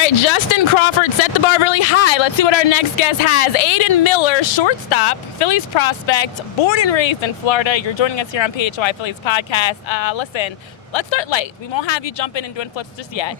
right, Justin Crawford set the bar really high. Let's see what our next guest has. Aidan Miller, shortstop, Phillies prospect, born and raised in Florida. You're joining us here on PHLY Phillies podcast. Listen, let's start light. We won't have you jumping and doing flips just yet.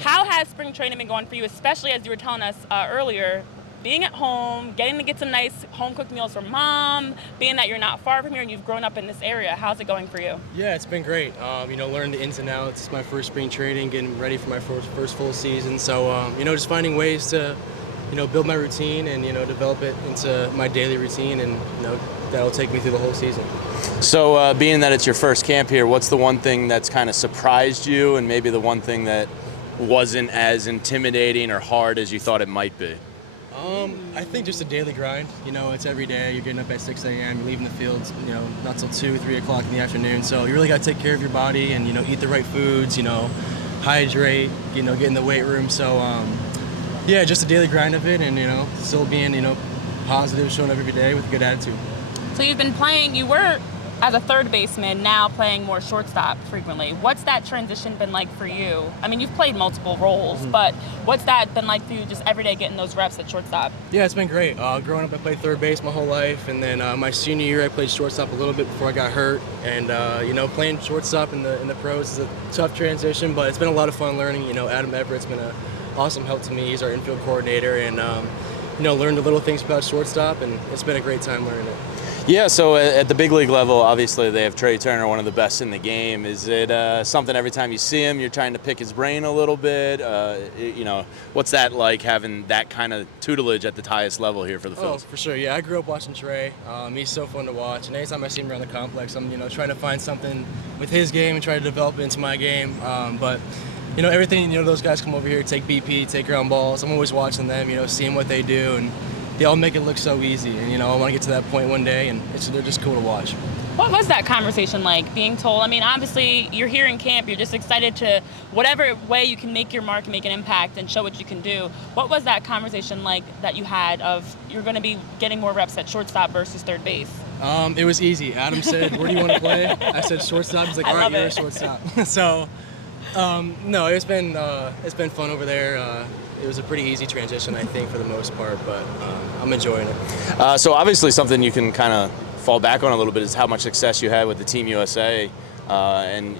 How has spring training been going for you, especially as you were telling us earlier, being at home, getting to get some nice home-cooked meals from mom, being that you're not far from here and you've grown up in this area? How's it going for you? Yeah, it's been great. Learning the ins and outs. It's my first spring training, getting ready for my first full season. So, just finding ways to, build my routine and, develop it into my daily routine, and, that'll take me through the whole season. So, being that it's your first camp here, what's the one thing that's kind of surprised you, and maybe the one thing that wasn't as intimidating or hard as you thought it might be? I think just a daily grind. It's every day. You're getting up at 6 a.m., you're leaving the fields, not till 2, 3 o'clock in the afternoon. So you really got to take care of your body and, eat the right foods, hydrate, get in the weight room. So, just a daily grind of it and, still being, positive, showing up every day with a good attitude. So you've been playing, you were as a third baseman, now playing more shortstop frequently. What's that transition been like for you? I mean, you've played multiple roles, but what's that been like for you just every day getting those reps at shortstop? Yeah, it's been great. Growing up, I played third base my whole life, and then my senior year, I played shortstop a little bit before I got hurt. And, playing shortstop in the pros is a tough transition, but it's been a lot of fun learning. Adam Everett's been an awesome help to me. He's our infield coordinator, and, learned the little things about shortstop, and it's been a great time learning it. Yeah, so at the big league level, obviously they have Trey Turner, one of the best in the game. Is it something every time you see him, you're trying to pick his brain a little bit? What's that like, having that kind of tutelage at the highest level here for the Phillies? Oh, for sure. Yeah, I grew up watching Trey. He's so fun to watch, and anytime I see him around the complex, I'm trying to find something with his game and try to develop it into my game. But everything, those guys come over here, take BP, take ground balls. I'm always watching them, seeing what they do, and they all make it look so easy. And, I want to get to that point one day, and they're just cool to watch. What was that conversation like, being told? I mean, obviously, you're here in camp. You're just excited to whatever way you can make your mark, make an impact, and show what you can do. What was that conversation like that you had of you're going to be getting more reps at shortstop versus third base? It was easy. Adam said, "Where do you want to play?" I said, "Shortstop." He's like, "All right, you're a shortstop." So, no, it's been fun over there. It was a pretty easy transition, I think, for the most part, but I'm enjoying it. So obviously something you can kind of fall back on a little bit is how much success you had with the Team USA and,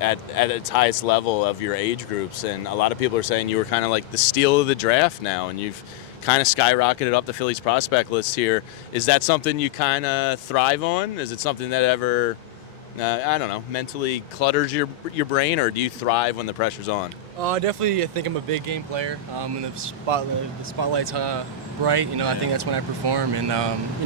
at its highest level of your age groups. And a lot of people are saying you were kind of like the steal of the draft now, and you've kind of skyrocketed up the Phillies prospect list here. Is that something you kind of thrive on? Is it something that ever, mentally clutters your brain, or do you thrive when the pressure's on? Definitely, I think I'm a big game player. When the spotlight's bright, I think that's when I perform. And,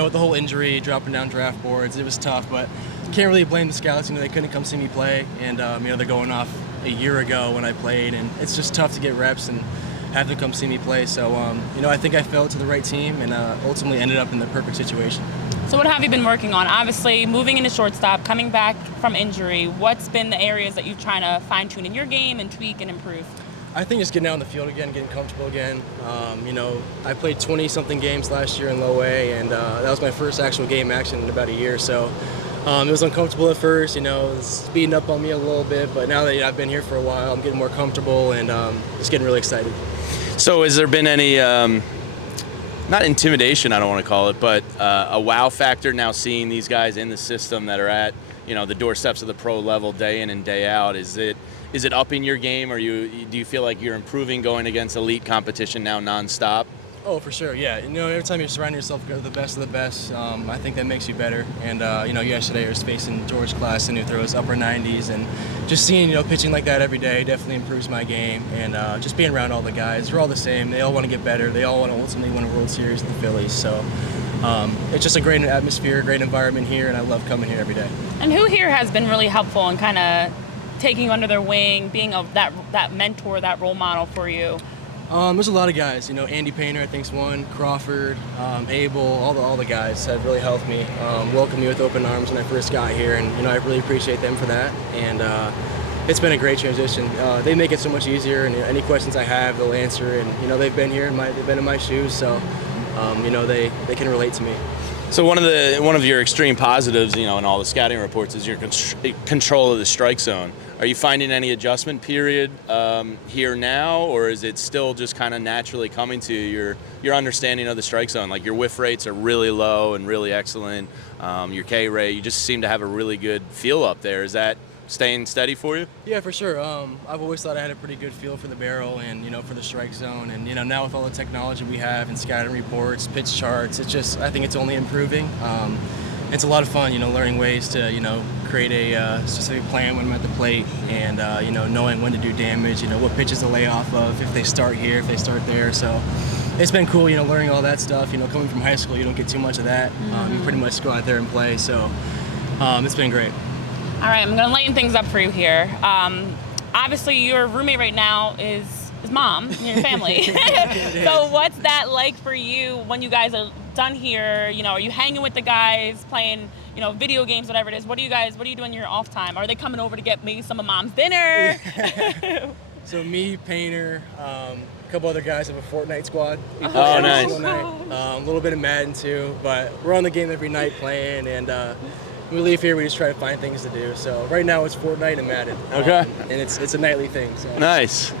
with the whole injury, dropping down draft boards, it was tough, but can't really blame the scouts. They couldn't come see me play, and, they're going off a year ago when I played, and it's just tough to get reps and have them come see me play. So, I think I fell to the right team and ultimately ended up in the perfect situation. So what have you been working on? Obviously, moving into shortstop, coming back from injury, what's been the areas that you're trying to fine-tune in your game and tweak and improve? I think just getting out on the field again, getting comfortable again. I played 20-something games last year in low A, and that was my first actual game action in about a year. So it was uncomfortable at first, it was speeding up on me a little bit, but now that I've been here for a while, I'm getting more comfortable and just getting really excited. So has there been any not intimidation, I don't want to call it, but a wow factor now seeing these guys in the system that are at, the doorsteps of the pro level day in and day out? Is it upping your game, or do you feel like you're improving going against elite competition now nonstop? Oh, for sure, yeah. Every time you surround yourself with the best of the best, I think that makes you better. And, yesterday I was facing George Klassen, who throws upper 90s, and just seeing, pitching like that every day definitely improves my game. And just being around all the guys, they're all the same. They all want to get better. They all want to ultimately win a World Series with the Phillies. So it's just a great atmosphere, great environment here, and I love coming here every day. And who here has been really helpful in kind of taking you under their wing, being that mentor, that role model for you? There's a lot of guys. Andy Painter, I think's one. Crawford, Abel, all the guys have really helped me, welcomed me with open arms when I first got here, and I really appreciate them for that. And it's been a great transition. They make it so much easier, and any questions I have, they'll answer. And they've been here, they've been in my shoes, so they can relate to me. So one of your extreme positives, in all the scouting reports, is your control of the strike zone. Are you finding any adjustment period here now, or is it still just kind of naturally coming to you? Your understanding of the strike zone, like your whiff rates are really low and really excellent. Your K rate, you just seem to have a really good feel up there. Is that staying steady for you? Yeah, for sure. I've always thought I had a pretty good feel for the barrel and, for the strike zone. And, now with all the technology we have and scouting reports, pitch charts, I think it's only improving. It's a lot of fun, learning ways to, create a specific plan when I'm at the plate and, knowing when to do damage, what pitches to lay off of, if they start here, if they start there. So it's been cool, learning all that stuff. Coming from high school, you don't get too much of that. You pretty much go out there and play. So it's been great. All right, I'm going to lighten things up for you here. Obviously, your roommate right now is mom in your family. So what's that like for you when you guys are done here? Are you hanging with the guys, playing, video games, whatever it is? What do you do in your off time? Are they coming over to get maybe some of mom's dinner? So me, Painter, a couple other guys have a Fortnite squad. Oh, nice. A little bit of Madden too, but we're on the game every night playing, and when we leave here, we just try to find things to do. So right now it's Fortnite and Madden. Okay. And it's a nightly thing. So. Nice.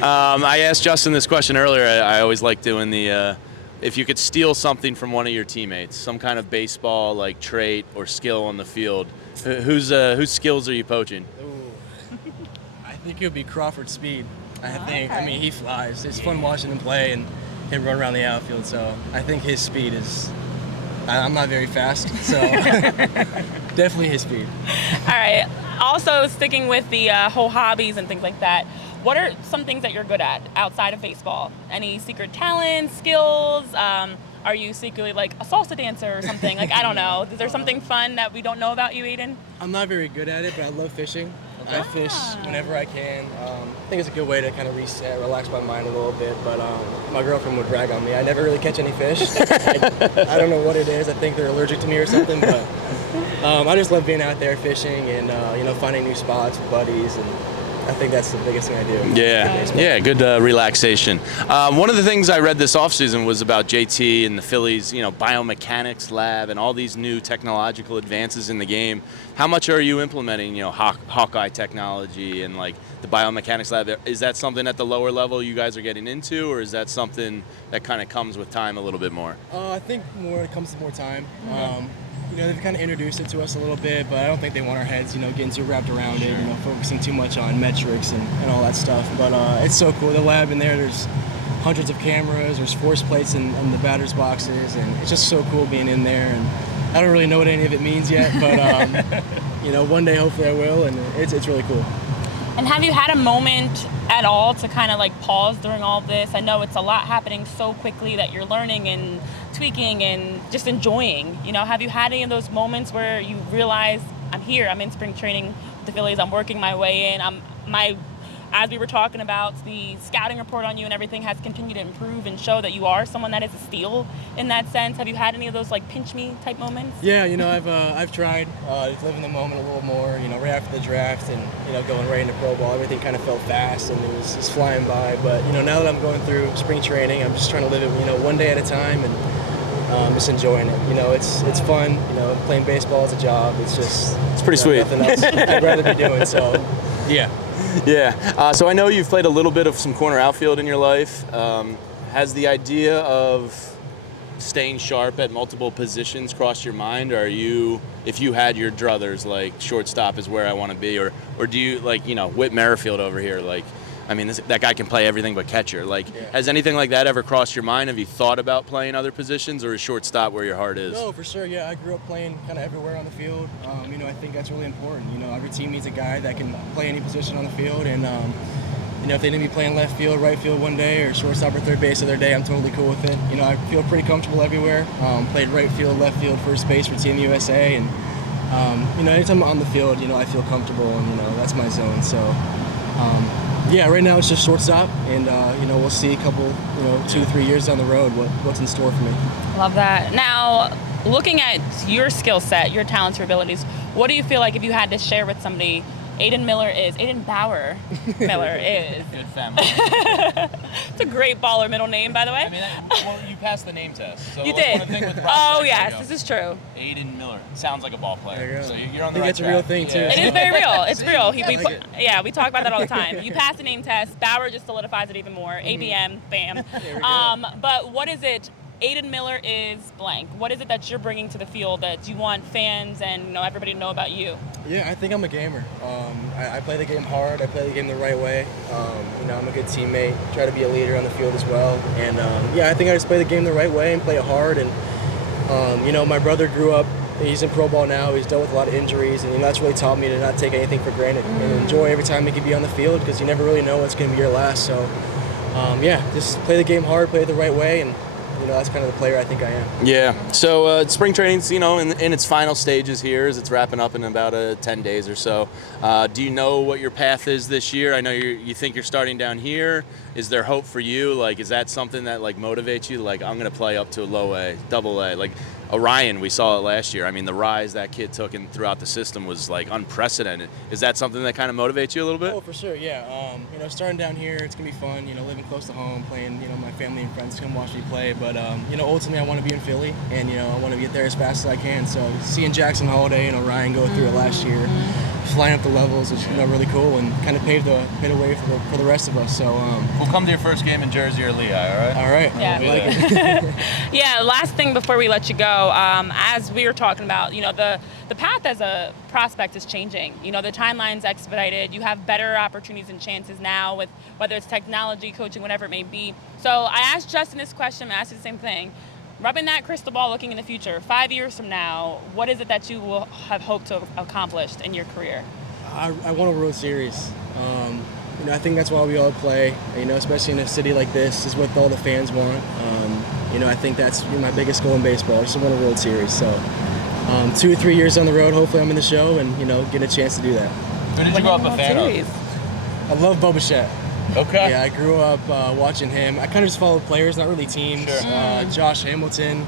I asked Justin this question earlier. I always like doing the, if you could steal something from one of your teammates, some kind of baseball like trait or skill on the field, whose skills are you poaching? Ooh. I think it would be Crawford's speed. I mean, he flies. It's fun watching him play and him run around the outfield. So I think his speed is. I'm not very fast, so definitely his speed. All right. Also, sticking with the whole hobbies and things like that, what are some things that you're good at outside of baseball? Any secret talents, skills? Are you secretly like a salsa dancer or something? Like, I don't know. Is there something fun that we don't know about you, Aidan? I'm not very good at it, but I love fishing. I fish whenever I can. I think it's a good way to kind of reset, relax my mind a little bit. But my girlfriend would brag on me. I never really catch any fish. I don't know what it is. I think they're allergic to me or something. But I just love being out there fishing and finding new spots with buddies, and I think that's the biggest thing I do. Yeah, good relaxation. One of the things I read this offseason was about JT and the Phillies, biomechanics lab and all these new technological advances in the game. How much are you implementing, Hawkeye technology and like the biomechanics lab? Is that something at the lower level you guys are getting into, or is that something that kind of comes with time a little bit more? I think it comes to more time. They've kind of introduced it to us a little bit, but I don't think they want our heads, getting too wrapped around it, focusing too much on metrics and all that stuff. But it's so cool. The lab in there's hundreds of cameras, there's force plates in the batter's boxes, and it's just so cool being in there. And I don't really know what any of it means yet, but one day hopefully I will, and it's really cool. And have you had a moment at all to kind of like pause during all this? I know it's a lot happening so quickly that you're learning and tweaking and just enjoying. Have you had any of those moments where you realize, I'm here, I'm in spring training with the Phillies, I'm working my way in, as we were talking about, the scouting report on you and everything has continued to improve and show that you are someone that is a steal in that sense. Have you had any of those like pinch me type moments? Yeah, I've tried to live in the moment a little more. Right after the draft and going right into pro ball, everything kind of felt fast and it was just flying by. But now that I'm going through spring training, I'm just trying to live it one day at a time and just enjoying it. It's fun. Playing baseball is a job. It's pretty sweet. Nothing else I'd rather be doing. So yeah. Yeah. So I know you've played a little bit of some corner outfield in your life. Has the idea of staying sharp at multiple positions crossed your mind? Or are you, if you had your druthers, like shortstop is where I want to be, or do you like, Whit Merrifield over here, like, I mean, that guy can play everything but catcher. Like, has anything like that ever crossed your mind? Have you thought about playing other positions, or is shortstop where your heart is? No, for sure. Yeah, I grew up playing kind of everywhere on the field. I think that's really important. Every team needs a guy that can play any position on the field. And, if they need me playing left field, right field one day, or shortstop or third base the other day, I'm totally cool with it. I feel pretty comfortable everywhere. Played right field, left field, first base for Team USA. And, anytime I'm on the field, I feel comfortable, and, that's my zone. So, yeah, right now it's just shortstop, and we'll see a couple, 2 to 3 years down the road what's in store for me. Love that. Now, looking at your skill set, your talents, your abilities, what do you feel like if you had to share with somebody? Aidan Bauer Miller is. Good family. It's a great baller middle name, by the way. I mean, well, you passed the name test. So You let's did. put a thing with Oh, prospects. yes, There you this is true. go. Aidan Miller. Sounds like a ball There player. you go. So you're on I the think right that's a real track. thing, too. It is very real. It's real. like We talk about that all the time. You pass the name test, Bauer just solidifies it even more. ABM, bam. There we go. But what is it? Aidan Miller is blank. What is it that you're bringing to the field that you want fans and everybody to know about you? Yeah, I think I'm a gamer. I play the game hard. I play the game the right way. I'm a good teammate. Try to be a leader on the field as well. And I think I just play the game the right way and play it hard. And my brother grew up. He's in pro ball now. He's dealt with a lot of injuries, and that's really taught me to not take anything for granted and enjoy every time he can be on the field because you never really know what's going to be your last. So, just play the game hard, play it the right way, and that's kind of the player I think I am. Yeah. So spring training's, in its final stages here as it's wrapping up in about 10 days or so. Do you know what your path is this year? I know you think you're starting down here. Is there hope for you? Like, is that something that motivates you? Like, I'm going to play up to a low A, double A. Like Orion, we saw it last year. I mean, the rise that kid took throughout the system was unprecedented. Is that something that kind of motivates you a little bit? Oh, for sure, yeah. Starting down here, it's gonna be fun. Living close to home, playing. My family and friends come watch me play. But ultimately, I want to be in Philly, and I want to get there as fast as I can. So seeing Jackson Holiday and Orion go through it last year, flying up the levels is really cool, and kind of paved the way for the rest of us. So We'll come to your first game in Jersey or Lehigh, all right? all right, Yeah. I like it. Yeah, last thing before we let you go, as we were talking about, the path as a prospect is changing. The timeline's expedited. You have better opportunities and chances now with whether it's technology, coaching, whatever it may be. So I asked Justin this question, I asked you the same thing. Rubbing that crystal ball, looking in the future, 5 years from now, what is it that you will have hoped to have accomplished in your career? I want a World Series. I think that's why we all play. Especially in a city like this, is what all the fans want. I think that's my biggest goal in baseball. I just want a World Series. So 2 or 3 years on the road, hopefully I'm in the show and get a chance to do that. Who did you grow up a fan of? I love Boba Fett. Okay. Yeah, I grew up watching him. I kind of just followed players, not really teams. Sure. Josh Hamilton,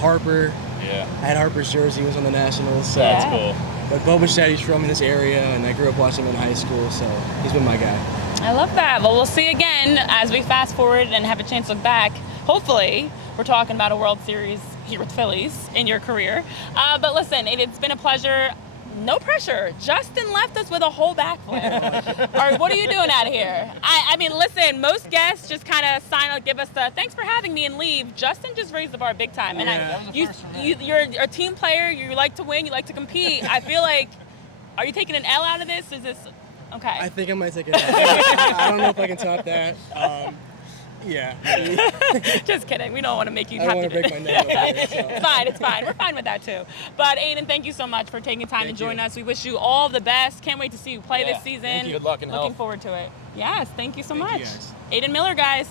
Harper. Yeah. I had Harper's jersey. He was on the Nationals. So. That's cool. But Boba Fett, he's from this area, and I grew up watching him in high school, so he's been my guy. I love that. Well, we'll see again as we fast forward and have a chance to look back. Hopefully, we're talking about a World Series here with Phillies in your career. But listen, it's been a pleasure. No pressure. Justin left us with a whole backflip. Or what are you doing out of here? I mean, listen, most guests just kind of sign up, give us the thanks for having me and leave. Justin just raised the bar big time. And you're a team player. You like to win. You like to compete. I feel like, are you taking an L out of this? Is this okay? I think I might take it. I don't know if I can top that. Yeah. Just kidding. We don't want to make you I have don't want to break my neck over here, so. It's fine. We're fine with that too. But Aidan, thank you so much for taking time to join us. We wish you all the best. Can't wait to see you play this season. Thank you. Good luck and Looking health. forward to it. Yes, thank you so Thank much. you guys. Aidan Miller, guys.